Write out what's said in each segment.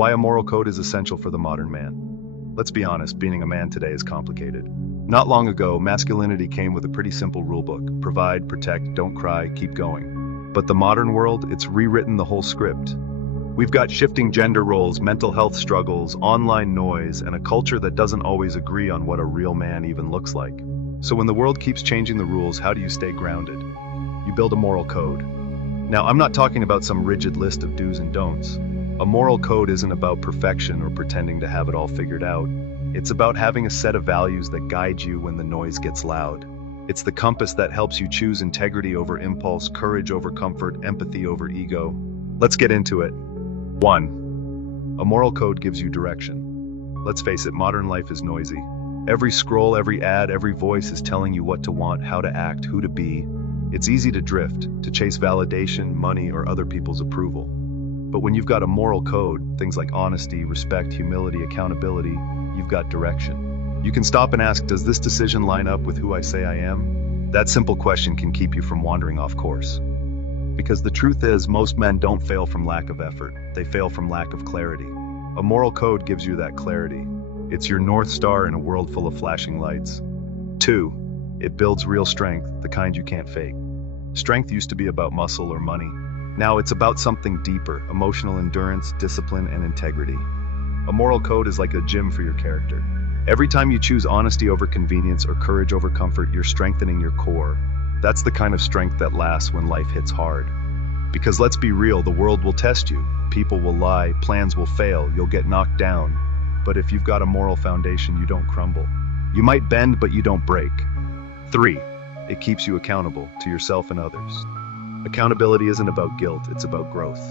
Why a moral code is essential for the modern man. Let's be honest, being a man today is complicated. Not long ago, masculinity came with a pretty simple rulebook: provide, protect, don't cry, keep going. But the modern world, it's rewritten the whole script. We've got shifting gender roles, mental health struggles, online noise, and a culture that doesn't always agree on what a real man even looks like. So when the world keeps changing the rules, how do you stay grounded? You build a moral code. Now, I'm not talking about some rigid list of do's and don'ts. A moral code isn't about perfection or pretending to have it all figured out. It's about having a set of values that guide you when the noise gets loud. It's the compass that helps you choose integrity over impulse, courage over comfort, empathy over ego. Let's get into it. 1. A moral code gives you direction. Let's face it, modern life is noisy. Every scroll, every ad, every voice is telling you what to want, how to act, who to be. It's easy to drift, to chase validation, money, or other people's approval. But when you've got a moral code, things like honesty, respect, humility, accountability, you've got direction. You can stop and ask, does this decision line up with who I say I am? That simple question can keep you from wandering off course. Because the truth is, most men don't fail from lack of effort. They fail from lack of clarity. A moral code gives you that clarity. It's your North Star in a world full of flashing lights. 2. It builds real strength, the kind you can't fake. Strength used to be about muscle or money. Now it's about something deeper: emotional endurance, discipline, and integrity. A moral code is like a gym for your character. Every time you choose honesty over convenience or courage over comfort, you're strengthening your core. That's the kind of strength that lasts when life hits hard. Because let's be real, the world will test you. People will lie, plans will fail, you'll get knocked down. But if you've got a moral foundation, you don't crumble. You might bend, but you don't break. 3. It keeps you accountable to yourself and others. Accountability isn't about guilt, it's about growth.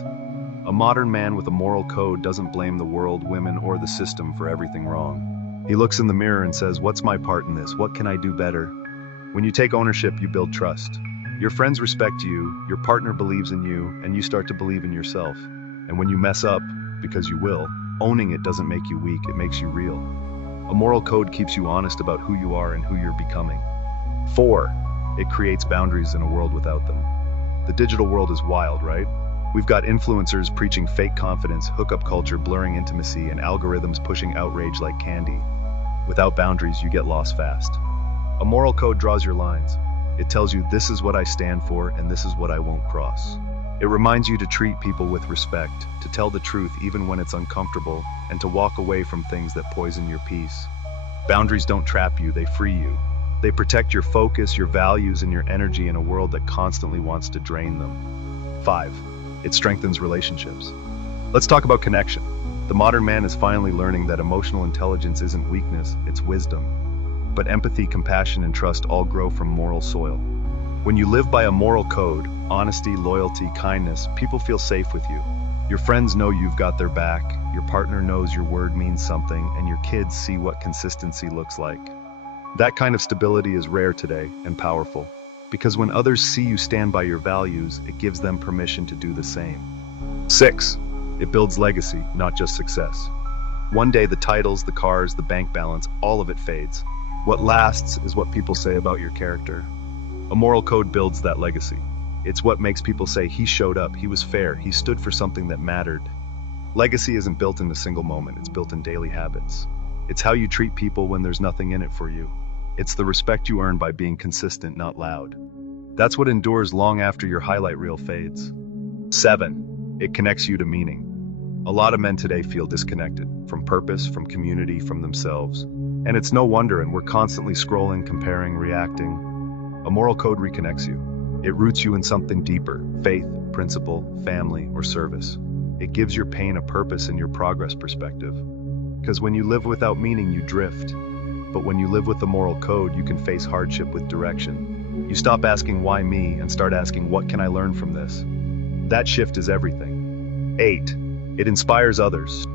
A modern man with a moral code doesn't blame the world, women, or the system for everything wrong. He looks in the mirror and says, what's my part in this? What can I do better? When you take ownership, you build trust. Your friends respect you, your partner believes in you, and you start to believe in yourself. And when you mess up, because you will, owning it doesn't make you weak, it makes you real. A moral code keeps you honest about who you are and who you're becoming. 4. It creates boundaries in a world without them. The digital world is wild, right? We've got influencers preaching fake confidence, hookup culture blurring intimacy, and algorithms pushing outrage like candy. Without boundaries, you get lost fast. A moral code draws your lines. It tells you, this is what I stand for and this is what I won't cross. It reminds you to treat people with respect, to tell the truth even when it's uncomfortable, and to walk away from things that poison your peace. Boundaries don't trap you, they free you. They protect your focus, your values, and your energy in a world that constantly wants to drain them. 5. It strengthens relationships. Let's talk about connection. The modern man is finally learning that emotional intelligence isn't weakness, it's wisdom. But empathy, compassion, and trust all grow from moral soil. When you live by a moral code, honesty, loyalty, kindness, people feel safe with you. Your friends know you've got their back, your partner knows your word means something, and your kids see what consistency looks like. That kind of stability is rare today and powerful, because when others see you stand by your values, it gives them permission to do the same. 6. It builds legacy, not just success. One day the titles, the cars, the bank balance, all of it fades. What lasts is what people say about your character. A moral code builds that legacy. It's what makes people say, he showed up, he was fair, he stood for something that mattered. Legacy isn't built in a single moment, it's built in daily habits. It's how you treat people when there's nothing in it for you. It's the respect you earn by being consistent, not loud. That's what endures long after your highlight reel fades. 7. It connects you to meaning. A lot of men today feel disconnected from purpose, from community, from themselves. And it's no wonder, and we're constantly scrolling, comparing, reacting. A moral code reconnects you. It roots you in something deeper: faith, principle, family, or service. It gives your pain a purpose and your progress perspective. Because when you live without meaning, you drift. But when you live with the moral code, you can face hardship with direction. You stop asking why me and start asking, what can I learn from this? That shift is everything. 8. It inspires others.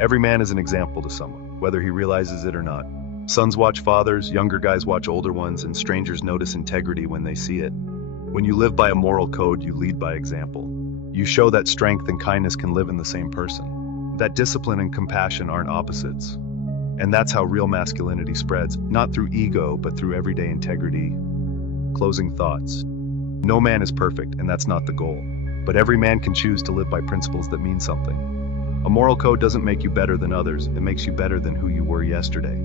Every man is an example to someone, whether he realizes it or not. Sons watch fathers, younger guys watch older ones, and strangers notice integrity when they see it. When you live by a moral code, you lead by example. You show that strength and kindness can live in the same person. That discipline and compassion aren't opposites. And that's how real masculinity spreads, not through ego, but through everyday integrity. Closing thoughts. No man is perfect, and that's not the goal. But every man can choose to live by principles that mean something. A moral code doesn't make you better than others, it makes you better than who you were yesterday.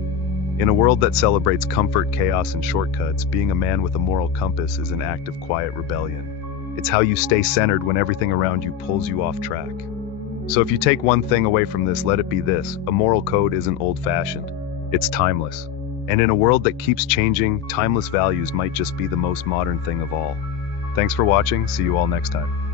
In a world that celebrates comfort, chaos, and shortcuts, being a man with a moral compass is an act of quiet rebellion. It's how you stay centered when everything around you pulls you off track. So if you take one thing away from this, let it be this: a moral code isn't old-fashioned, it's timeless. And in a world that keeps changing, timeless values might just be the most modern thing of all. Thanks for watching, see you all next time.